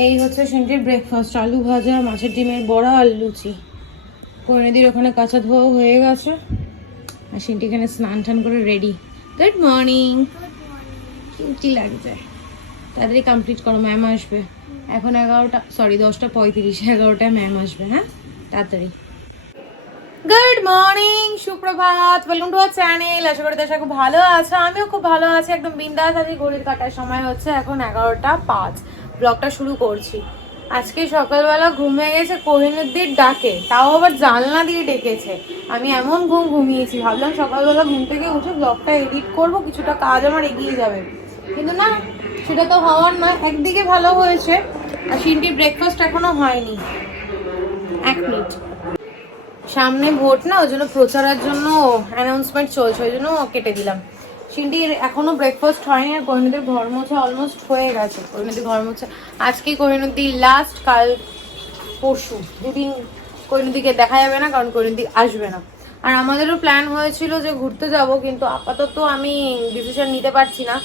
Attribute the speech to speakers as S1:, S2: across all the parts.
S1: এই হচ্ছে সেন্টের ব্রেকফাস্ট আলু ভাজা, মাছের ডিমের বড়া আর লুচি। পরিণীদির ওখানে কাঁচা ধোয়া হয়ে গেছে। আর সেন্টি এখানে স্নান টান করে রেডি গুড মর্নিং কিউটি লাগছে। তাড়াতাড়ি কমপ্লিট করো ম্যাম আসবে। এখন এগারোটা সরি দশটা পঁয়ত্রিশ, এগারোটায় ম্যাম আসবে হ্যাঁ? তাড়াতাড়ি। গুড মর্নিং সুপ্রভাত! ওয়েলকাম টু আওয়ার চ্যানেল আশা করি তোমরা খুব ভালো আছো। আমিও খুব ভালো আছি। একদম বিন্দাস আছি। ঘড়ির কাটার সময় হচ্ছে এখন এগারোটা পাঁচ। ব্লগটা শুরু করছি। আজকে সকালবেলা ঘুমিয়ে গেছে কোহিনুদ্দির ডাকে, তাও আবার জানলা দিয়ে ডেকেছে। আমি এমন ঘুম ঘুমিয়েছি, ভাবলাম সকালবেলা ঘুম থেকে উঠে ব্লগটা এডিট করব, কিছুটা কাজ আমার এগিয়ে যাবে। কিন্তু না, সেটা তো হওয়ার নয়, একদিকে ভালো হয়েছে আর সিনটির ব্রেকফাস্ট এখনও হয়নি। এক মিনিট। সামনে ভোট না, ওই জন্য প্রচারের জন্য অ্যানাউন্সমেন্ট চলছে, ওই জন্য কেটে দিলাম। সিন্ডির এখনও ব্রেকফাস্ট হয়নি আর কোহিনুদের ঘর মোছা অলমোস্ট হয়ে গেছে। কোহিনুদের ঘর মোছা। আজকেই কোহিনুদ্দি লাস্ট কাল পরশু। দুদিন কোহিনুদিকে দেখা যাবে না, কারণ কোহিনুদি আসবে না। আর আমাদেরও প্ল্যান হয়েছিল যে ঘুরতে যাব, কিন্তু আপাতত আমি ডিসিশন নিতে পারছি না,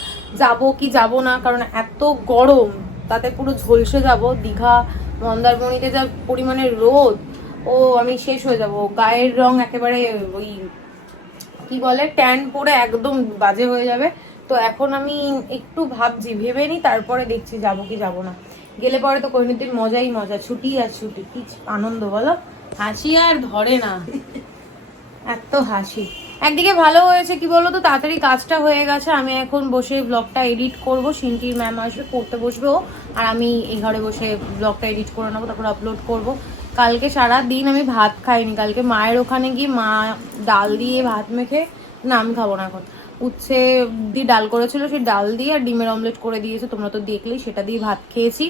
S1: যাব কি যাব না, কারণ এত গরম। তাতে পুরো ঝলসে যাব, দীঘা, মন্দারমণিতে যা পরিমাণে রোদ, ও আমি শেষ হয়ে যাব। গায়ের রং একেবারে ওই কি বলে ট্যান পরে একদম বাজে হয়ে যাবে। তো এখন আমি একটু ভাবছি, ভেবে নি, তারপরে দেখছি যাব কি যাব না। গেলে পরে তো কৈনতির মজাই মজা, ছুটি আর ছুটি। কি আনন্দ বলো? হাসি আর ধরে না। এত হাসি। একদিকে ভালো হয়েছে, কি বলতো তো, তাড়াতাড়ি কাজটা হয়ে গেছে। আমি এখন বসে ব্লগটা এডিট করব সিনটির ম্যাম আসবে, পড়তে বসবে আর আমি এই ঘরে বসে ব্লগটা এডিট করে নেব, তারপর আপলোড করব। কালকে সারা দিন আমি ভাত খাইনি। কালকে মায়ের ওখানে গিয়ে মা ডাল দিয়ে ভাত মেখে, না আমি খাব না এখন। উচ্ছে দিয়ে ডাল করেছিল, সেই ডাল দিয়ে আর ডিমের অমলেট করে দিয়েছে, তোমরা তো দেখলেই সেটা দিয়ে ভাত খেয়েছি।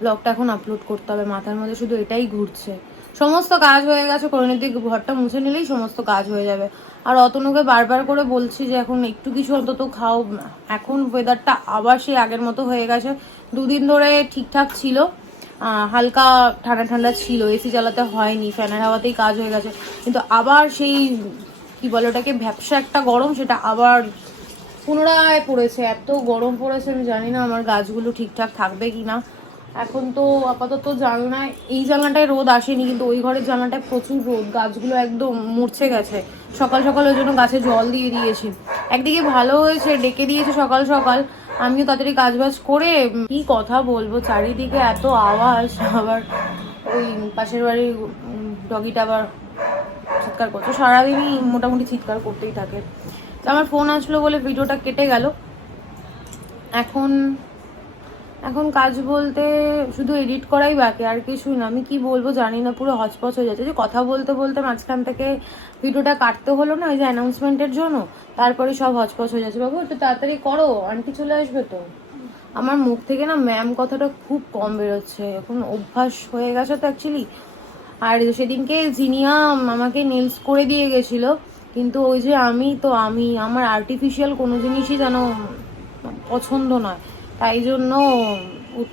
S1: ব্লগটা এখন আপলোড করতে হবে, মাথার মধ্যে শুধু এটাই ঘুরছে। সমস্ত কাজ হয়ে গেছে করণের দিকে ঘরটা মুছে নিলেই সমস্ত কাজ হয়ে যাবে। আর অতনুকে বারবার করে বলছি যে এখন একটু কিছু অন্তত খাও। এখন ওয়েদারটা আবার সেই আগের মতো হয়ে গেছে। দুদিন ধরে ঠিকঠাক ছিল। হালকা ঠান্ডা ঠান্ডা ছিল এসি চালাতে হয়নি, ফ্যানের হাওয়াতেই কাজ হয়ে গেছে। কিন্তু আবার সেই, কি বলে ওটাকে ভ্যাবসা একটা গরম, সেটা আবার পুনরায় পড়েছে। এত গরম পড়েছে, আমি জানি না আমার গাছগুলো ঠিকঠাক থাকবে কি না এখন তো আপাতত জানলায়, এই জানলাটায় রোদ আসেনি, কিন্তু ওই ঘরের জানলাটায় প্রচুর রোদ। গাছগুলো একদম মরছে গেছে। সকাল সকাল ওই জন্য গাছে জল দিয়ে দিয়েছি। একদিকে ভালো হয়েছে, ডেকে দিয়েছে সকাল সকাল আমিও তাড়াতাড়ি কাজ বাজ করে কি কথা বলব? চারিদিকে এত আওয়াজ, আবার ওই পাশের বাড়ির ডগিটা আবার চিৎকার করছে। সারাদিনই মোটামুটি চিৎকার করতেই থাকে। তো আমার ফোন আসলো বলে ভিডিওটা কেটে গেল। এখন এখন কাজ বলতে শুধু এডিট করাই বাকি, আর কিছুই না। আমি কি বলব জানি না, পুরো হচপচ হয়ে যাচ্ছে। যে কথা বলতে বলতে মাঝখান থেকে ভিডিওটা কাটতে হলো না, ওই যে অ্যানাউন্সমেন্টের জন্য, তারপরে সব হচপচ হয়ে যাচ্ছে। বাবু, একটু তাড়াতাড়ি করো, আন্টি চলে আসবে তো। আমার মুখ থেকে না ম্যাম কথাটা খুব কম বেরোচ্ছে। এখন অভ্যাস হয়ে গেছে তো অ্যাকচুয়ালি আর সেদিনকে জিনিয়া আমাকে নেলস করে দিয়ে গেছিল, কিন্তু ওই যে আমি তো আমি, আমার আর্টিফিশিয়াল কোনো জিনিসই যেন পছন্দ নয়। তাই জন্য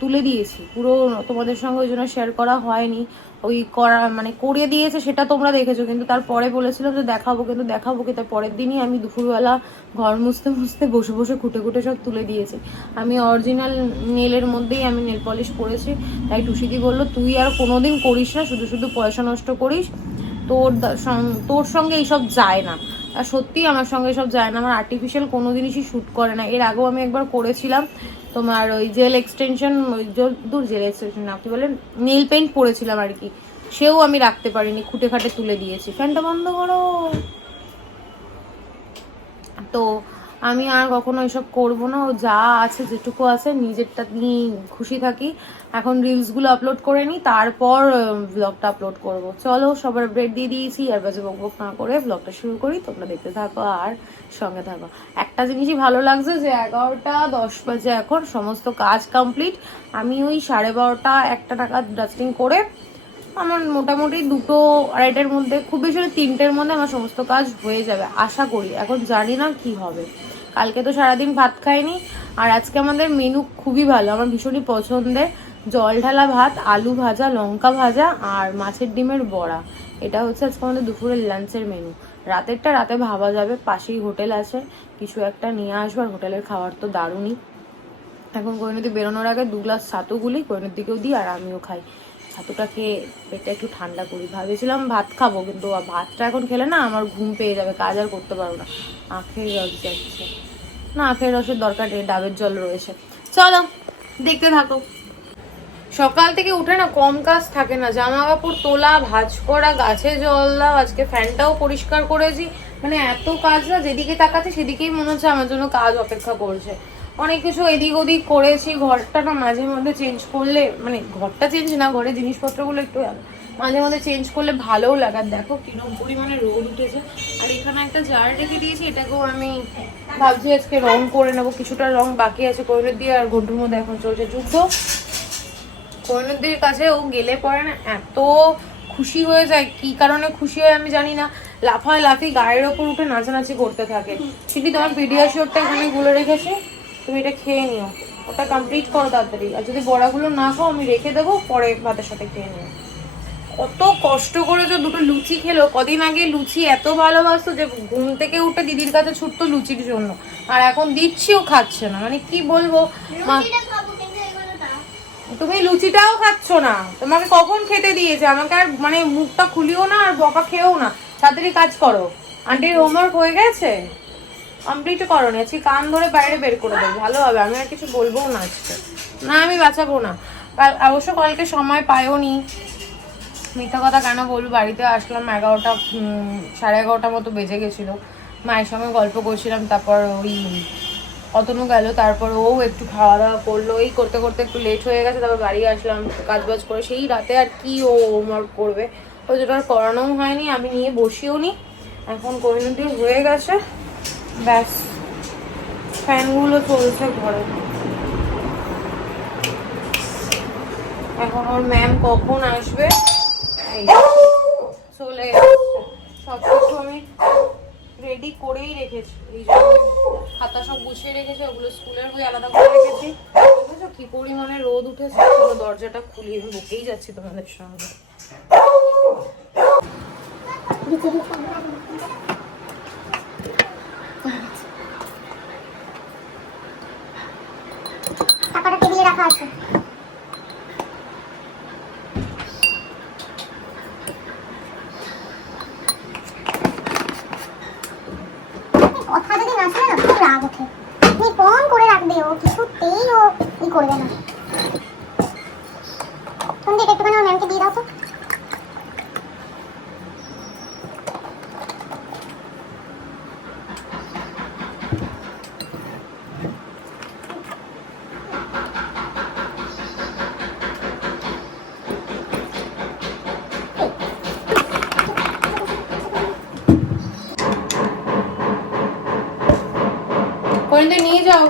S1: তুলে দিয়েছি। পুরো তোমাদের সঙ্গে ওই জন্য শেয়ার করা হয়নি। ওই করা মানে করে দিয়েছে সেটা তোমরা দেখেছ, কিন্তু তারপরে বলেছিলাম যে দেখাবো, কিন্তু দেখাবো কি? তার পরের দিনই আমি দুপুরবেলা ঘর মুছতে মুছতে বসে বসে খুঁটে খুঁটে সব তুলে দিয়েছি। আমি অরিজিনাল নেলের মধ্যেই আমি নেল পলিশ করেছি তাই টুসিদি বলল, তুই আর কোনোদিন করিস না, শুধু শুধু পয়সা নষ্ট করিস। তোর তোর সঙ্গে এইসব যায় না। আর সত্যিই আমার সঙ্গে সব যায় না। আমার আর্টিফিশিয়াল কোনো জিনিসই শ্যুট করে না। এর আগেও আমি একবার করেছিলাম তোমার ওই জেল এক্সটেনশন ওই দূর জেল এক্সটেনশন না, কি বলে নীল পেন্ট পরেছিলাম আর কি। সেও আমি রাখতে পারিনি, খুঁটে খাটে তুলে দিয়েছি। ফ্যানটা বন্ধ করো। তো আমি আর কখনো এসব করব না। ও যা আছে, যেটুকু আছে, নিজেরটা নিয়ে খুশি থাকি। এখন রিলসগুলো আপলোড করে নিই তারপর ব্লগটা আপলোড করব। চলো, সবার ব্রেড দিয়ে দিয়েছি। আর বাজে বক বক না করে ব্লগটা শুরু করি। তোমরা দেখতে থাকো আর সঙ্গে থাকো। একটা জিনিসই ভালো লাগছে যে, এগারোটা দশ বাজে এখন, সমস্ত কাজ কমপ্লিট আমি ওই সাড়ে বারোটা একটা টাকা ডাস্টিং করে আমার মোটামুটি দুটো আড়াইটার মধ্যে, খুব বেশি তিনটের মধ্যে আমার সমস্ত কাজ হয়ে যাবে। আশা করি, এখন জানি না কি হবে। কালকে তো সারাদিন ভাত খাইনি। আর আজকে আমাদের মেনু খুবই ভালো, আমার ভীষণই পছন্দের। জল ঢালা ভাত, আলু ভাজা, লঙ্কা ভাজা আর মাছের ডিমের বড়া। এটা হচ্ছে আজকে আমাদের দুপুরের লাঞ্চের মেনু রাতেরটা রাতে ভাবা যাবে, পাশেই হোটেল আছে। কিছু একটা নিয়ে আসব আর হোটেলের খাবার তো দারুণই। এখন কৈনদি বেরোনোর আগে দু গ্লাস ছাতু গুলি দিকেও দিই আর আমিও খাই। ছাতুটা খেয়ে পেটটা একটু ঠান্ডা করি। ভেবেছিলাম ভাত খাব, কিন্তু ভাতটা এখন খেলে না আমার ঘুম পেয়ে যাবে, কাজ আর করতে পারব না। আখের রস যাচ্ছে না আখের রসের দরকার নেই, ডাবের জল রয়েছে। চলো, দেখতে থাকো। সকাল থেকে উঠে না কম কাজ থাকে না। জামা কাপড় তোলা, ভাজ করা, গাছে জল দাও, আজকে ফ্যানটাও পরিষ্কার করেছি। মানে এত কাজ না, যেদিকে তাকাচ্ছে সেদিকেই মনে হচ্ছে আমার জন্য কাজ অপেক্ষা করছে। অনেক কিছু এদিক ওদিক করেছি, ঘরটা না মাঝে মধ্যে চেঞ্জ করলে মানে ঘরটা চেঞ্জ না, ঘরে জিনিসপত্রগুলো একটু মাঝে মধ্যে চেঞ্জ করলে ভালোও লাগে। আর দেখো কীরকম পরিমাণে রোদ উঠেছে। আর এখানে একটা জার রেখে দিয়েছি, এটাকেও আমি ভাবছি আজকে রং করে নেব। কিছুটা রং বাকি আছে করে দিয়ে, আর ঘন্টুর মধ্যে এখন চলছে যুদ্ধ। কৈনদির কাছে ও গেলে পরে না এত খুশি হয়ে যায়। কি কারণে খুশি হয় আমি জানি না। লাফায় লাফি গায়ের ওপর উঠে নাচানাচি করতে থাকে। ঠিকই তোমার পিডিয়াশিওরটা এখানে গুলে রেখেছে। তুমি এটা খেয়ে নিও। ওটা কমপ্লিট করো তাড়াতাড়ি। আর যদি বড়াগুলো না খাও আমি রেখে দেবো পরে ভাতের সাথে খেয়ে নিও। কত কষ্ট করে যে দুটো লুচি খেলো। কদিন আগে লুচি এত ভালোবাসতো যে ঘুম থেকে উঠে দিদির কাছে ছুটতো লুচির জন্য। আর এখন দিচ্ছিও খাচ্ছে না। মানে কি বলব? তুমি লুচিটাও খাচ্ছ না। তোমাকে কখন খেতে দিয়েছে? আমাকে আর মানে মুখটা খুলিও না আর বকা খেয়েও না। তাড়াতাড়ি কাজ করো। আন্টির হোমওয়ার্ক হয়ে গেছে? কমপ্লিট করো নি আজকে কান ধরে বাইরে বের করে দেবো, ভালো হবে, আমি আর কিছু বলব না আজকে। না, আমি বাঁচাবো না। অবশ্য কালকে সময় পাইও নি। মিথ্যা কথা কেন বলব? বাড়িতে আসলাম, এগারোটা সাড়ে এগারোটার মতো বেজে গেছিল। মায়ের সঙ্গে গল্প করছিলাম, তারপর ওই অতনু গেল, তারপর ও একটু খাওয়া দাওয়া করল, এই করতে করতে একটু লেট হয়ে গেছে, তারপর বাড়ি আসলাম কাজ বাজ করে, সেই রাতে আর কি ও হোমওয়ার্ক করবে? ওই জন্য আর করানোও হয়নি, আমি নিয়ে বসিও নি। এখন কমিউনিটি হয়ে গেছে। ব্যাস। ফ্যানগুলো চলছে ঘরে। এখন ওর ম্যাম কখন আসবে? চলে সব কিছু আমি রেডি করেই রেখেছি। এই খাতা সব গুছিয়ে রেখেছি, ওগুলো স্কুলের বই আলাদা করে রেখেছি। বুঝেছ? কি পরিমাণে রোদ উঠেছে। চলো, দরজাটা খুলি আমি বকেই যাচ্ছি তোমাদের সঙ্গে
S2: টাকাটা টেবিলে রাখা আছে কথা যদি না শুনে না খুব রাগ ওঠে তুমি ফোন করে রাখবে ও কিছুতেই ও ই করবে না তুমি এটা একটুখানি আমার ম্যামকে দিয়ে দাও তো
S1: পরিন্দে নিয়ে যাও।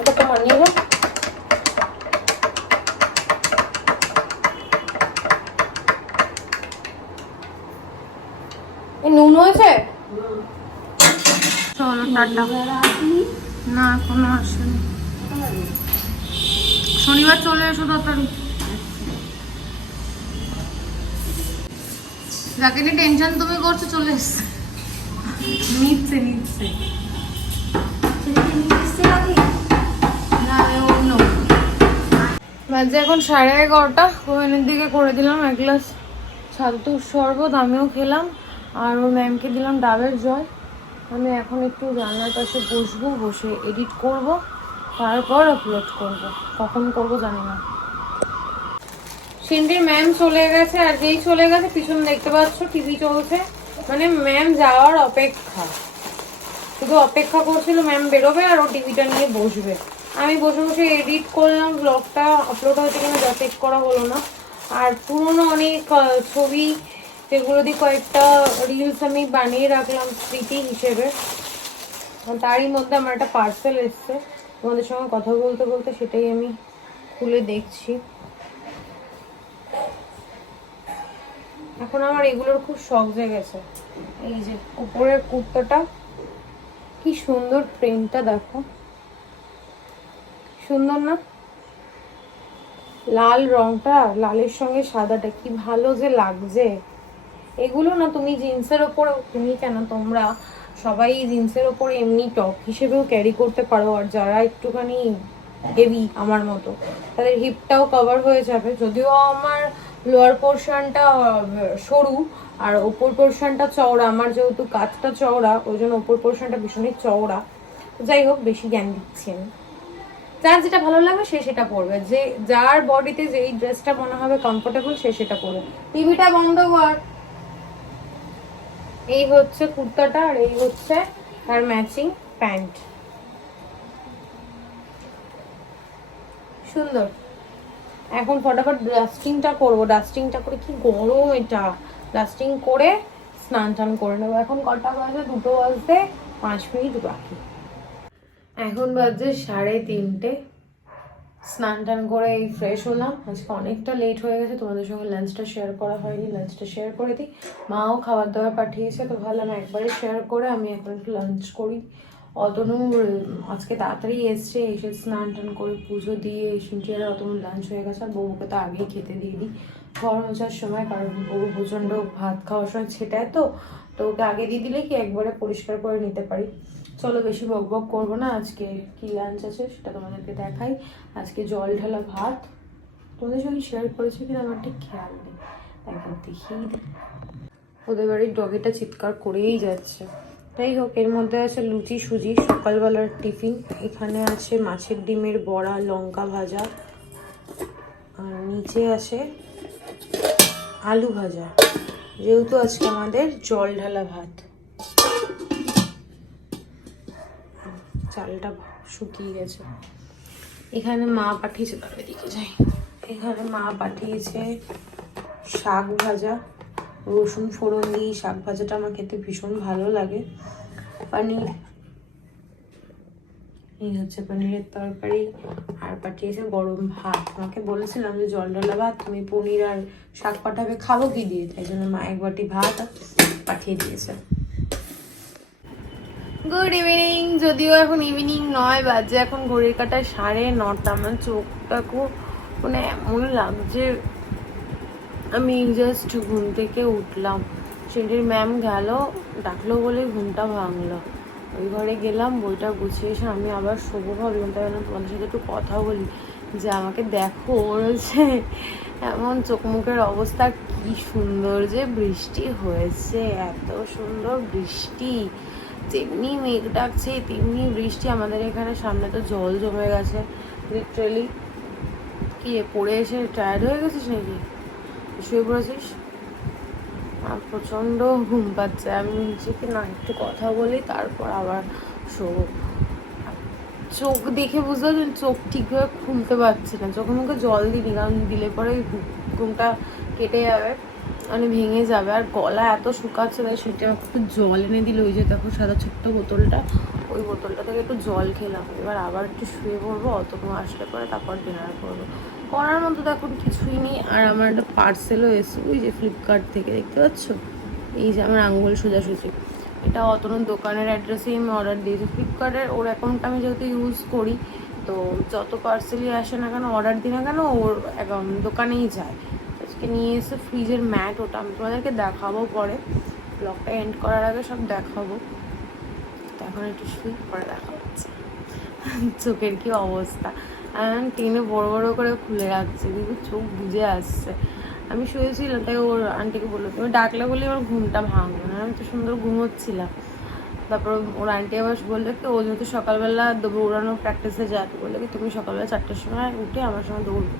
S1: এটা তোমার নিয়ে যাও। নুন হয়েছে? চলো টাটা। না এখনও আসেনি। শনিবার চলে এসো তাড়াতাড়ি। যাকে নিয়ে টেনশন তুমি করছ চলে এসছে। নিচ্ছে নিচ্ছে। বাজে এখন সাড়ে এগারোটা কোহেনের দিকে করে দিলাম এক গ্লাস ছাতুর শরবত আমিও খেলাম আর ওর ম্যামকে দিলাম ডাবের জল। আমি এখন একটু জানলার পাশে বসবো বসে এডিট করব তারপর আপলোড করব। কখন করব জানি না। সিন্ডির ম্যাম চলে গেছে আর যেই চলে গেছে, পিছনে দেখতে পাচ্ছ টিভি চলছে। মানে ম্যাম যাওয়ার অপেক্ষা। শুধু অপেক্ষা করছিল ম্যাম বেরোবে আর ও টিভিটা নিয়ে বসবে। আমি বসে বসে এডিট করলাম ব্লগটা আপলোড হয়েছে কিনা যা চেক করা হলো না। আর পুরোনো অনেক ছবি, যেগুলো দিয়ে কয়েকটা রিলস আমি বানিয়ে রাখলাম স্মৃতি হিসেবে। তারই মধ্যে আমার একটা পার্সেল এসছে। তোমাদের সঙ্গে কথা বলতে বলতে সেটাই আমি খুলে দেখছি। এখন আমার এগুলোর খুব শখ জেগেছে। এই যে উপরের কুর্তাটা, কি সুন্দর প্রিন্টটা দেখো। সুন্দর না? লাল রংটা, লালের সঙ্গে সাদাটা, কি ভালো যে লাগছে। এগুলো না তুমি জিন্সের ওপর, তুমি কেন তোমরা সবাই জিন্সের ওপর এমনি টপ হিসেবেও ক্যারি করতে পারো, আর যারা একটুখানি হেভি আমার মতো, তাদের হিপটাও কভার হয়ে যাবে। যদিও আমার লোয়ার পোর্শনটা সরু আর ওপর পোর্শনটা চওড়া। আমার যেহেতু কাঁধটা চওড়া, ওই জন্য ওপর পোর্শনটা ভীষণই চওড়া। যাই হোক, বেশি জ্ঞান দিচ্ছি আমি। যার যেটা ভালো লাগবে, সে সেটা পরবে। যে, যার বডিতে যেই ড্রেসটা মনে হবে কমফোর্টেবল সে সেটা পরবে। টিভিটা বন্ধ কর। এই হচ্ছে কুর্তাটা আর এই হচ্ছে তার ম্যাচিং প্যান্ট সুন্দর। এখন ফটাফট ডাস্টিংটা করব। ডাস্টিংটা করে কি গরম এটা। ডাস্টিং করে স্নান টান করে নেব। এখন কটা বাজে? দুটো বাজতে পাঁচ মিনিট বাকি। এখন বাজে সাড়ে তিনটে। স্নান টান করে এই ফ্রেশ হলাম। আজকে অনেকটা লেট হয়ে গেছে। তোমাদের সঙ্গে লাঞ্চটা শেয়ার করা হয়নি। লাঞ্চটা শেয়ার করে দিই। মাও খাবার দাবার পাঠিয়েছে, তো ভাবলাম একবারে শেয়ার করে আমি এখন একটু লাঞ্চ করি। অতনুর আজকে তাড়াতাড়ি এসছে, এসে স্নান টান করে পুজো দিয়ে সিনটিয়ার অতনু লাঞ্চ হয়ে গেছে, আর বউকে তো আগেই খেতে দিয়ে দিই ঘর মোছার সময়, কারণ বউ প্রচণ্ড ভাত খাওয়ার সময় ছেটায় তো তো ওকে আগে দিয়ে দিলে কি একবারে পরিষ্কার করে নিতে পারি। চলো বেশি বক বক করব না, আজকে কি লাঞ্চ আছে সেটা তোমাদেরকে দেখাই। আজকে জল ঢালা ভাত। তোমাদের সঙ্গে শেয়ার করেছি কিনা আমার ঠিক খেয়াল নেই। একবার দেখিয়ে ওদের বাড়ির ডগিটা চিৎকার করেই যাচ্ছে। যাই হোক, এর মধ্যে আছে লুচি, সুজি, সকালবেলার টিফিন। এখানে আছে মাছের ডিমের বড়া, লঙ্কা ভাজা। আর নিচে আছে আলু ভাজা। যেহেতু আজকে আমাদের জল ঢালা ভাত। চালটা শুকিয়ে গেছে। এখানে মা পাঠিয়েছে তার এদিকে যাই। এখানে মা পাঠিয়েছে শাক ভাজা। রসুন ফোড়ন দিয়ে শাক ভাজাটা আমার খেতে ভীষণ ভালো লাগে। পনির। এই হচ্ছে পনিরের তরকারি। আর পাঠিয়েছে গরম ভাত। আমাকে বলেছিলাম যে জল ঢালা ভাত, তুমি পনির আর শাক পাঠাবে, খাব কি দিয়ে? তাই জন্য মা এক বাটি ভাত পাঠিয়ে দিয়েছে। গুড ইভিনিং যদিও এখন ইভিনিং নয়, বাজে এখন ঘড়ির কাটায় সাড়ে নটা। আমার চোখটা খুব মানে এমন লাগছে আমি জাস্ট ঘুম থেকে উঠলাম। সেটির ম্যাম গেল, ডাকলো বলে ঘুমটা ভাঙলো। ওই ঘরে গেলাম, বইটা গুছিয়ে এসে আমি আবার শোবো ভাবলাম, তাই জন্য তোমাদের সাথে একটু কথা বলি, যে আমাকে দেখো, বলছে, এমন চোখ মুখের অবস্থা, কি সুন্দর যে বৃষ্টি হয়েছে, এত সুন্দর বৃষ্টি। যেমনি মেঘ ডাকছে, তেমনি বৃষ্টি, আমাদের এখানে সামনে তো জল জমে গেছে লিটারেলি কি, পড়ে এসে টায়ার্ড হয়ে গেছিস নাকি? শুয়ে পড়েছিস? আমার প্রচণ্ড ঘুম পাচ্ছে। আমি বলছি কি, না, একটু কথা বলি, তারপর আবার শোবো। চোখ দেখে বুঝতে পারছেন চোখ ঠিকভাবে খুলতে পারছি না। চোখে মুখে জল দিই কারণ দিলে পরে ঘুমটা কেটে যাবে মানে ভেঙে যাবে। আর গলা এত শুকাচ্ছে, তাই সেটা একটু জল এনে দিল। ওই যে দেখো সাদা ছোট্ট বোতলটা, ওই বোতলটা থেকে একটু জল খেলাম। এবার আবার একটু শুয়ে পড়ব অতক্ষণ আসলে পরে তারপর ডিনার করব। করার মতো তো এখন কিছুই নেই। আর আমার একটা পার্সেলও এসে ওই যে ফ্লিপকার্ট থেকে, দেখতে পাচ্ছ? এই যে আমার আঙ্গুল সোজাসুজি। এটা অতনুর দোকানের অ্যাড্রেসেই আমি অর্ডার দিয়েছি। ফ্লিপকার্টের ওর অ্যাকাউন্টটা আমি যেহেতু ইউজ করি, তো যত পার্সেলই আসে না কেন অর্ডার দিই না কেন, ওর অ্যাকাউন্ট দোকানেই যায়। আজকে নিয়ে এসে ফ্রিজের ম্যাট ওটা আমি তোমাদেরকে দেখাবো পরে। ব্লগটা এন্ড করার আগে সব দেখাবো। এখন একটু শুই পরে দেখা হচ্ছে। চোখের কি অবস্থা? আমি টেনে বড় বড় করে খুলে রাখছি, কিন্তু চোখ বুঝে আসছে। আমি শুয়েছিলাম, তাই ওর আন্টিকে বলল, তুমি ডাকলে বলে আমার ঘুমটা ভাঙলো। না আমি তো সুন্দর ঘুমোচ্ছিলাম। তারপর ওর আন্টি আবার বলল কি, ও যেহেতু সকালবেলা দৌড়ানোর প্র্যাকটিসে যায়। তো বলল কি, তুমি সকালবেলা চারটের সময় উঠে আমার সঙ্গে দৌড়বে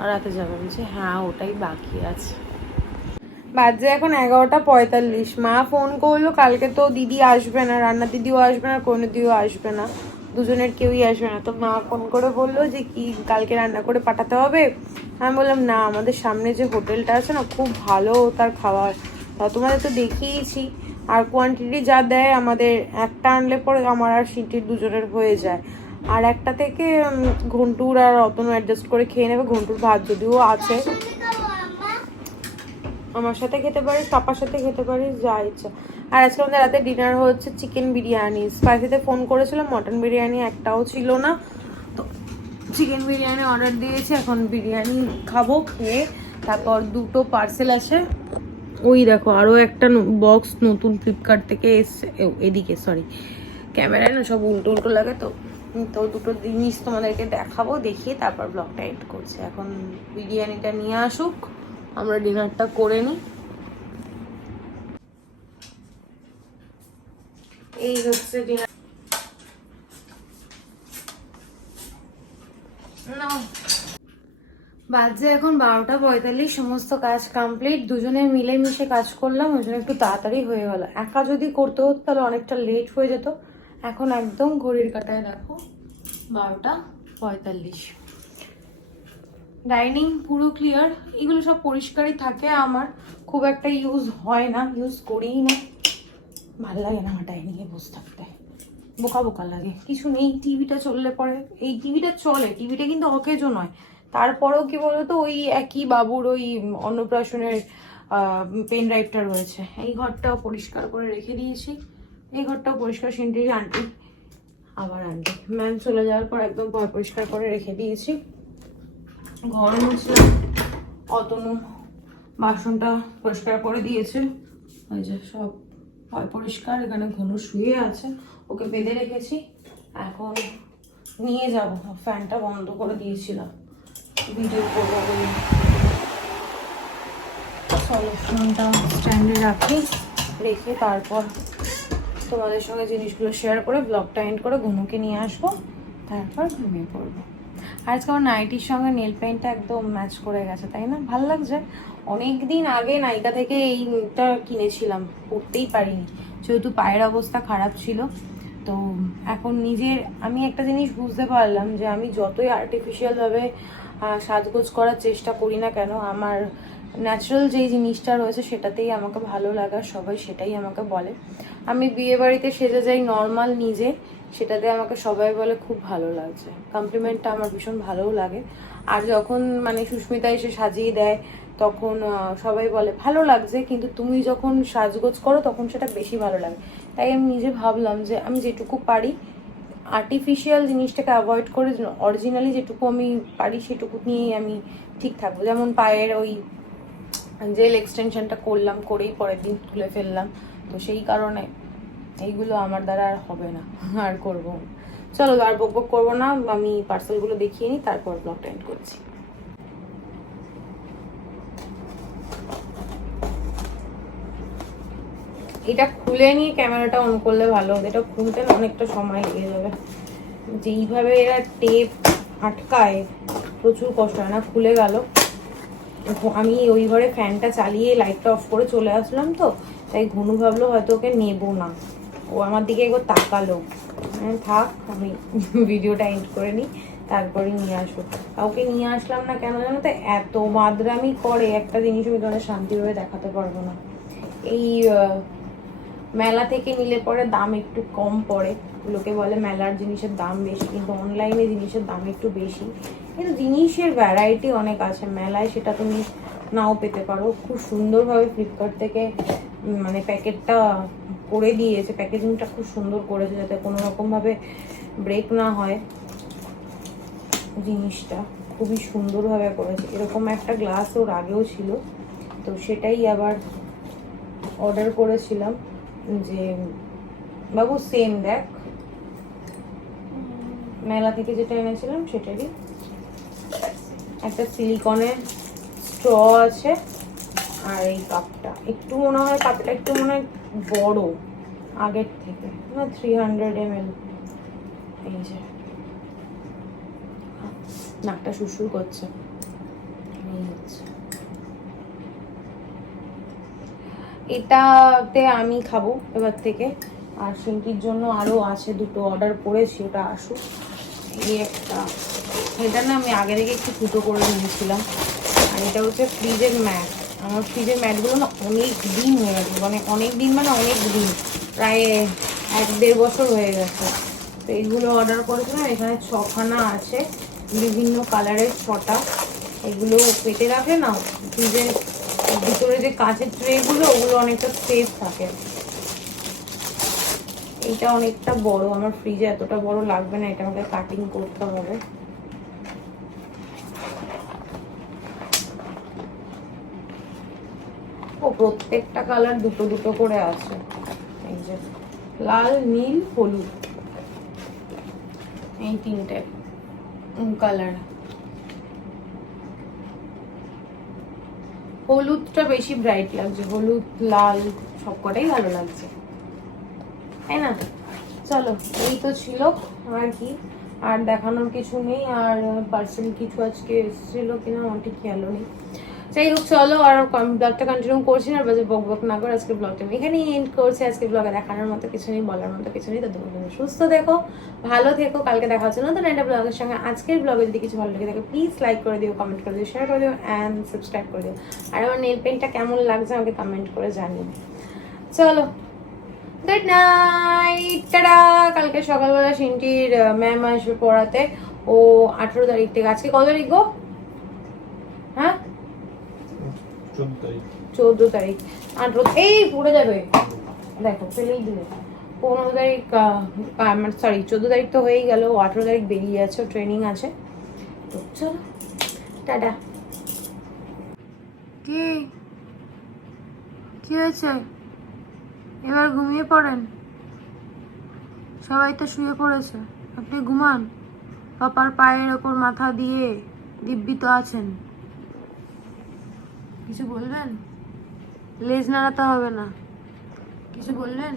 S1: আর রাতে যাবে। বলছি হ্যাঁ ওটাই বাকি আছে। বাজে এখন এগারোটা পঁয়তাল্লিশ। মা ফোন করল, কালকে তো দিদি আসবে না, রান্না দিদিও আসবে না, কোনো দিদিও আসবে না। দুজনের কেউই আসবে না। তো মা ফোন করে বলল যে কি কালকে রান্না করে পাঠাতে হবে? আমি বললাম না আমাদের সামনে যে হোটেলটা আছে না খুব ভালো তার খাবার। তা তোমাদের তো দেখিয়েছি। আর কোয়ান্টিটি যা দেয় আমাদের একটা আনলে পরে আমার আর সিটির দুজনের হয়ে যায়। আর একটা থেকে ঘন্টুর আর অতনু অ্যাডজাস্ট করে খেয়ে নেবে। ঘন্টুর ভাত যদিও আছে। আমার সাথে খেতে পারিস পাপার সাথে খেতে পারিস যা ইচ্ছা। আর আজকে আমাদের রাতে ডিনার হচ্ছে চিকেন বিরিয়ানি স্পাইসিতে ফোন করেছিলাম মটন বিরিয়ানি একটাও ছিল না। তো চিকেন বিরিয়ানি অর্ডার দিয়েছি, এখন বিরিয়ানি খাব, খেয়ে তারপর দুটো পার্সেল আছে। ওই দেখো আরও একটা বক্স নতুন ফ্লিপকার্ট থেকে এসছে। এদিকে সরি ক্যামেরায় না সব উল্টো উল্টো লাগে, তো তো দুটো জিনিস তোমাদেরকে দেখাবো, দেখিয়ে তারপর ব্লগটা এড করছে। এখন বিরিয়ানিটা নিয়ে আসুক, আমরা ডিনারটা করে নিই। এই হচ্ছে ডিনার বাজে এখন বারোটা পঁয়তাল্লিশ, সমস্ত কাজ কমপ্লিট দুজনে মিলেমিশে কাজ করলাম, ওই জন্য একটু তাড়াতাড়ি হয়ে গেল। একা যদি করতে হতো তাহলে অনেকটা লেট হয়ে যেত। এখন একদম ঘড়ির কাটায় দেখো, বারোটা পঁয়তাল্লিশ। ডাইনিং পুরো ক্লিয়ার এগুলো সব পরিষ্কারই থাকে, আমার খুব একটা ইউজ হয় না ইউজ করিই না। ভালো লাগে না আমার ডাইনিংয়ে বসে থাকতে। বোকা বোকা লাগে। কিছু নেই, টিভিটা চললে পরে। এই টিভিটা চলে, টিভিটা কিন্তু অকেজো নয়। তারপরেও কি বলতো, ওই একই বাবুর ওই অন্নপ্রাশনের পেন ড্রাইভটা রয়েছে। এই ঘরটাও পরিষ্কার করে রেখে দিয়েছি। এই ঘরটাও পরিষ্কার সিনটি আন্টি আবার আন্টি। ম্যাম চলে যাওয়ার পর একদম ঘর পরিষ্কার করে রেখে দিয়েছি। ঘর মুছলাম। অতনু বাসনটা পরিষ্কার করে দিয়েছে। ওই যে সব হয় পরিষ্কার, এখানে ঘন শুয়ে আছে। ওকে বেঁধে রেখেছি। এখন নিয়ে যাব। ফ্যানটা বন্ধ করে দিয়েছিলাম। ভিডিও করব বলে। চলো ফোনটা স্ট্যান্ডে রাখি, রেখে তারপর তোমাদের সঙ্গে জিনিসগুলো শেয়ার করে ব্লগটা এন্ড করে ঘুমুকে নিয়ে আসব। তারপর ঘুমিয়ে পড়ব। আজকে আমার নাইটির সঙ্গে নেল পেন্টটা একদম ম্যাচ করে গেছে, তাই না? ভালো লাগছে। অনেক দিন আগে নাইকা থেকে এইটা কিনেছিলাম পরতেই পারিনি। যেহেতু পায়ের অবস্থা খারাপ ছিল, তো এখন নিজের, আমি একটা জিনিস বুঝতে পারলাম যে আমি যতই আর্টিফিশিয়ালভাবে সাজগোজ করার চেষ্টা করি না কেন, আমার ন্যাচারাল যেই জিনিসটা রয়েছে সেটাতেই আমাকে ভালো লাগা, সবাই সেটাই আমাকে বলে। আমি বিয়ে বাড়িতে সেজে যাই নর্মাল নিজে, সেটাতে আমাকে সবাই বলে খুব ভালো লাগছে। কমপ্লিমেন্টটা আমার ভীষণ ভালোও লাগে। আর যখন মানে সুস্মিতা এসে সাজিয়ে দেয় তখন সবাই বলে, ভালো লাগছে, কিন্তু তুমি যখন সাজগোজ করো, তখন সেটা বেশি ভালো লাগে। তাই আমি নিজে ভাবলাম যে, আমি যেটুকু পারি আর্টিফিশিয়াল জিনিসটাকে অ্যাভয়েড করে অরিজিনালি যেটুকু আমি পারি, সেটুকু নিয়েই আমি ঠিক থাকব। যেমন পায়ের ওই জেল এক্সটেনশনটা করলাম, করেই পরের দিন তুলে ফেললাম। তো সেই কারণে এইগুলো আমার দ্বারা আর হবে না, আর করব চলো, আর বক বক করব না, আমি পার্সেলগুলো দেখিয়ে নিই, তারপর ব্লগটা এন্ড করছি। এটা খুলে নিয়ে ক্যামেরাটা অন করলে ভালো হতো এটা খুলতে না অনেকটা সময় লেগে যাবে। যেইভাবে এরা টেপ আটকায় প্রচুর কষ্ট হয় না? খুলে গেল। আমি ওই ঘরে ফ্যানটা চালিয়ে লাইটটা অফ করে চলে আসলাম তো তাই ঘনু ভাবলো হয়তো ওকে নেব না। ও আমার দিকে একবার তাকালো। আমি, থাক আমি ভিডিওটা এন্ড করে নিই তারপরে নিয়ে আসব। কাউকে নিয়ে আসলাম না কেন জানো তো? এত মাদরামি করে একটা জিনিস আমি তোমাদের শান্তিভাবে দেখাতে পারব না। এই মেলা থেকে নিলে পরে দাম একটু কম পড়ে। লোকে বলে মেলার জিনিসের দাম বেশি, কিন্তু অনলাইনে জিনিসের দাম একটু বেশি। কিন্তু জিনিসের ভ্যারাইটি অনেক আছে। মেলায় সেটা তুমি নাও পেতে পারো। খুব সুন্দরভাবে ফ্লিপকার্ট থেকে মানে প্যাকেটটা করে দিয়েছে। প্যাকেজিংটা খুব সুন্দর করেছে যাতে কোনো রকমভাবে ব্রেক না হয় জিনিসটা। খুবই সুন্দরভাবে করেছে। এরকম একটা গ্লাস ওর আগেও ছিল। তো সেটাই আবার অর্ডার করেছিলাম। যে বাবু সেম দেখ। মেলা থেকে যেটা এনেছিলাম সেটারই। একটা সিলিকনের স্ট্র আছে আর এই কাপটা। একটু মনে হয় কাপটা একটু মনে হয় বড় আগের থেকে। না থ্রি হান্ড্রেড এম এল এই যে। নাকটা সুসুর করছে এই হচ্ছে এটাতে আমি খাব এবার থেকে। আর সিঙ্কির জন্য আরও আছে দুটো অর্ডার করেছি ওটা আসুক। এই একটা। এটা না আমি আগে থেকে একটু ফুটো করে নিয়েছিলাম। আর এটা হচ্ছে ফ্রিজের ম্যাট। আমার ফ্রিজের ম্যাটগুলো না অনেক দিন হয়ে গেছে মানে অনেক দিন মানে অনেক দিন, প্রায় এক দেড় বছর হয়ে গেছে। তো এইগুলো অর্ডার করেছিলাম, এখানে ছখানা আছে, বিভিন্ন কালারের ছটা। এগুলো পেতে রাখে না ফ্রিজের ভিতরে যে কাঁচের ট্রেগুলো ওগুলো অনেকটা সেফ থাকে। এটা অনেকটা বড়, আমার ফ্রিজে এতটা বড় লাগবে না, এটা আমাকে কাটিং করতে হবে। ও, প্রত্যেকটা কালার দুটো দুটো করে আছে। এই যে, লাল, নীল, হলুদ। এই তিনটে কালার হলুদটা বেশি ব্রাইট লাগছে, হলুদ, লাল, সবকটাই ভালো লাগছে। তাই না? চলো, এই তো ছিল আর কি। আর দেখানোর কিছু নেই, আর পার্সেল কিছু আজকে এসেছিল কিনা আমার ঠিক খেয়ালও নেই। যাই হোক, চলো আর ব্লগটা কন্টিনিউ করছি না বাজে বক বক না করে আজকে ব্লগটা আমি এখানেই এন্ড করছি। আজকে ব্লগে দেখানোর মতো কিছু নেই, বলার মতো কিছু নেই তো তোমরা সুস্থ দেখো ভালো থেকো। কালকে দেখা হচ্ছে নতুন একটা ব্লগের সঙ্গে। আজকের ব্লগে যদি কিছু ভালো লেগে থাকে প্লিজ লাইক করে দিও কমেন্ট করে দিও শেয়ার করে দিও অ্যান্ড সাবস্ক্রাইব করে দিও। আর আমার নেল পেন্টটা কেমন লাগছে আমাকে কমেন্ট করে জানিও। চলো গুড নাইট টাটা। কালকে সকালবেলা সিনটির ম্যাম আসবে পড়াতে। ও আঠেরো তারিখ থেকে। আজকে কত তারিখ গো হ্যাঁ
S3: চোদ্দ তারিখ।
S1: আঠেরো এই পড়ে যাবে। দেখো ফেলেই দিলে। পনেরো তারিখ সরি চোদ্দ তারিখ তো হয়েই গেল। আঠেরো তারিখ বেরিয়ে যাচ্ছে ট্রেনিং আছে। তো চলো টাটা। কি? কি হয়েছে? এবার ঘুমিয়ে পড়েন? সবাই তো শুয়ে পড়েছে। আপনি ঘুমান। পাপার পায়ের ওপর মাথা দিয়ে দিব্যি তো আছেন। কিছু বলবেন লেজ নাড়াতে হবে না কিছু বললেন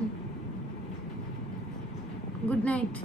S1: গুড নাইট